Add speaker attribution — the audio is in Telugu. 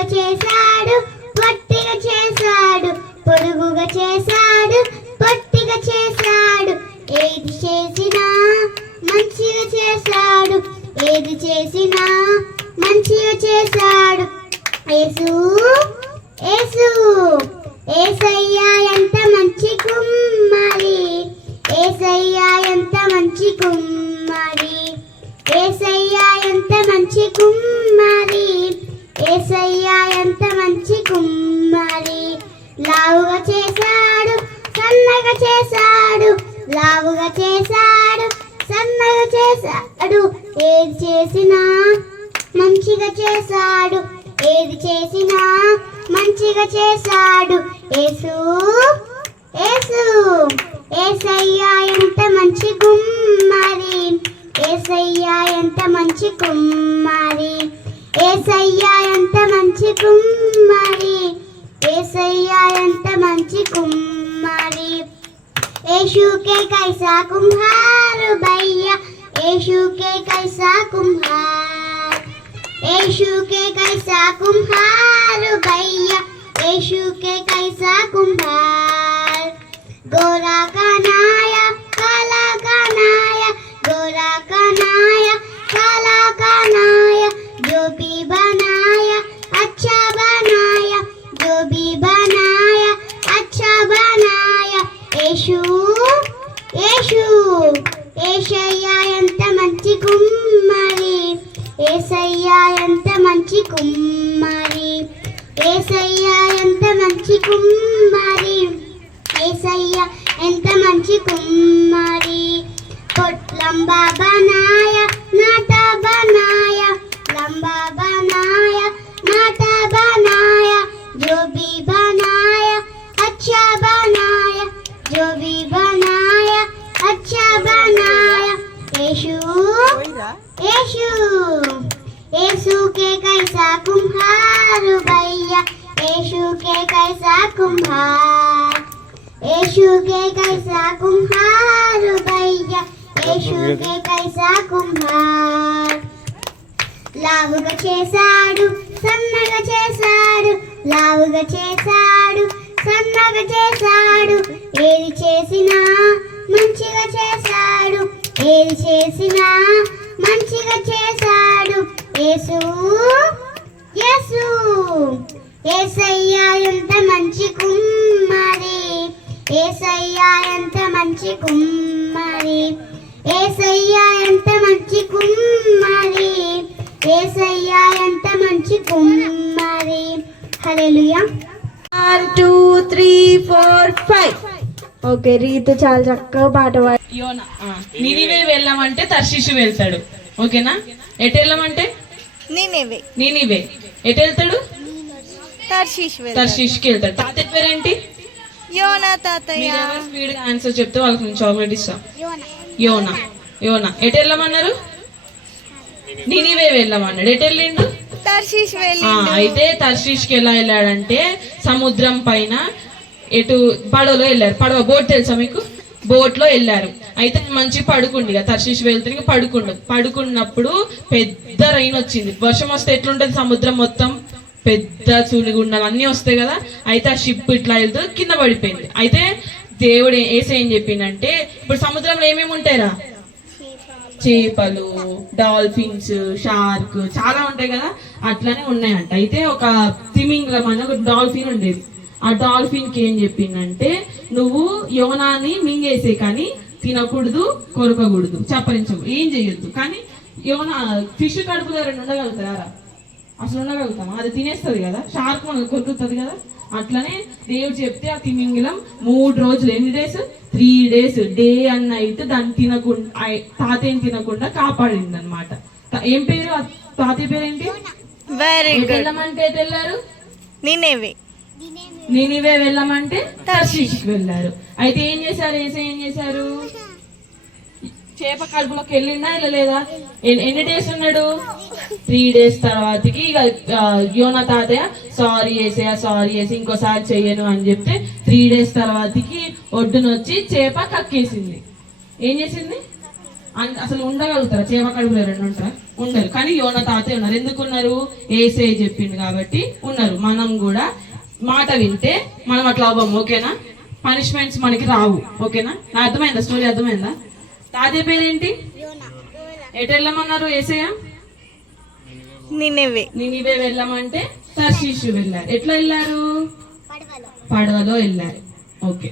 Speaker 1: పొడుగుగా చేశాడు పొట్టిగా చేశాడు పొడుగుగా చేశాడు పొట్టిగా చేశాడు. ఏది చేసినా మంచిగా చేశాడు ఏది చేసినా మంచిగా చేశాడు. యేసు యేసు ఏసయ్యా ఎంత మంచి కుమ్మరి ఏసయ్యా ఎంత మంచి కుమ్మరి ఏసయ్యా ఎంత మంచి కుమ్మరి లావుగా చేశాడు సన్నగా చేశాడు. లావుగా చేశాడు సన్నగా చేశాడు. ఏది చేసినా మంచిగా చేశాడు. ఏది చేసినా మంచిగా చేశాడు. ఏసు ఏసు ఏసయ్యా ఎంత మంచి కుమ్మరి ఏసయ్యా ఎంత మంచి కుమ్మరి ఏసయ్యా ఎంత మంచి కుమ్మరి ఏసయ్యా ఎంత మంచి కుమ్మరి. యేషుకే కైసా కుమ్హారు భయ్యా. యేషుకే కైసా కుమ్హార్ యేషుకే కైసా కుమ్హారు భయ్యా. యేషుకే కైసా కుమ్హార్ గోరా కా మంచి కుమ్మరి. ఏసయ్య यीशु के कैसा कुम्हार भैया यीशु के कैसा कुम्हार లావుగా చేశాడు సన్నగా చేశాడు లావుగా చేశాడు సన్నగా చేశాడు ఏది చేసినా మంచిగా చేశాడు ఏది చేసినా మంచిగా చేశాడు యేసు యేసు ఏసయ్యా ఎంత మంచి మంచి కుమ్మరి. ఏసయ్యా ఎంత మంచి కుమ్మరి. ఏసయ్యా ఎంత మంచి కుమ్మరి. హల్లెలూయా.
Speaker 2: One two three four five okay Ritu చాలా చక్కగా పాట పాడి.
Speaker 3: యోనా నినివే వెళ్ళామంటే తర్శిషు వెళ్తాడు. ఓకేనా? ఎటు వెళ్ళామంటే?
Speaker 4: నేనేవే.
Speaker 3: నినివే. ఎటు వెళ్తాడు?
Speaker 4: తర్షీష్ వెళ్తాడు.
Speaker 3: తర్శిష్కి వెళ్తాడు. తాత పేరేంటి?
Speaker 4: యోనా తాతయ్య.
Speaker 3: స్పీడ్గా ఆన్సర్ చెప్తే వాళ్ళకి నేను చాక్లెట్ ఇస్తా. యోనా. యోనా. ఎటు వెళ్ళమన్నారు? నినివే వెళ్ళమన్నాడు. ఎటు వెళ్ళిండు?
Speaker 4: తర్షీష్ వెళ్ళి
Speaker 3: అయితే తర్శీష్కి ఎలా వెళ్ళాడంటే సముద్రం పైన ఎటు పడవలో వెళ్ళారు. పడవ బోట్ తెలుసా మీకు? బోట్లో వెళ్ళారు. అయితే మంచి పడుకుండి ఇక. తర్శీష్ వెళ్తే పడుకుండు. పడుకున్నప్పుడు పెద్ద రైన్ వచ్చింది. వర్షం వస్తే ఎట్లుంటది సముద్రం మొత్తం? పెద్ద చూలిగుండాలు అన్ని వస్తాయి కదా అయితే ఆ షిప్ ఇట్లా వెళ్తూ కింద పడిపోయింది. అయితే దేవుడు ఏసే ఏం చెప్పిందంటే ఇప్పుడు సముద్రంలో ఏమేమి ఉంటాయిరా? చేపలు డాల్ఫిన్స్ షార్క్ చాలా ఉంటాయి కదా అట్లానే ఉన్నాయంట. అయితే ఒక తిమింగలం అని ఒక డాల్ఫిన్ ఉండేది. ఆ డాల్ఫిన్కి ఏం చెప్పిందంటే నువ్వు యోనాన్ని మింగేసే కానీ తినకూడదు కొరకకూడదు చప్పరించకు ఏం చేయొద్దు కానీ యోనా ఫిష్ కడుపులో రెండు ఉండగలుగుతారా? అసలు ఉండగలుగుతామా అది తినేస్తుంది కదా? షార్క్ మనకు కొరుకుతుంది కదా? అట్లనే దేవుడు చెప్తే ఆ తిమింగిలం మూడు రోజులు. ఎన్ని days three days day and night దాన్ని తినకుండా తాతయ్యం తినకుండా కాపాడింది అనమాట ఏం పేరు? తాతయ్య పేరు ఏంటి
Speaker 4: వెరీ
Speaker 3: ఎటు
Speaker 4: గుడ్
Speaker 3: వెళ్ళమంటే వెళ్ళారు?
Speaker 4: నేనేవే.
Speaker 3: నినివే వెళ్ళమంటే తర్శీష్కి వెళ్ళారు. అయితే ఏం చేశారు? ఏసే ఏం చేశారు? చేప కడుపులోకి వెళ్ళిందా ఇలా లేదా ఎన్ని డేస్ ఉన్నాడు? త్రీ డేస్ తర్వాతకి ఇక యోన తాతయ్య సారీ వేసేయా సారీ వేసి ఇంకోసారి చెయ్యను అని చెప్తే త్రీ డేస్ తర్వాతకి ఒడ్డునొచ్చి చేప కక్కేసింది. ఏం చేసింది? అన్- అసలు ఉండగలుగుతారా? చేప కడుపులో రెండు ఉంటారా? ఉండరు. కానీ యోన తాతయ్య ఉన్నారు. ఎందుకు ఉన్నారు ఏసే చెప్పింది కాబట్టి ఉన్నారు. మనం కూడా మాట వింటే మనం అట్లా అవ్వము ఓకేనా? పనిష్మెంట్స్ మనకి రావు ఓకేనా? నా అర్థమైందా? స్టోరీ అర్థమైందా? తాతయ్య పేరేంటి? ఎటు వెళ్ళమన్నారు ఏసయ్య?
Speaker 4: నేనేవే.
Speaker 3: వెళ్ళమంటే తర్శీషు వెళ్ళారు. ఎట్లా వెళ్ళారు? పడవలో వెళ్ళారు. ఓకే.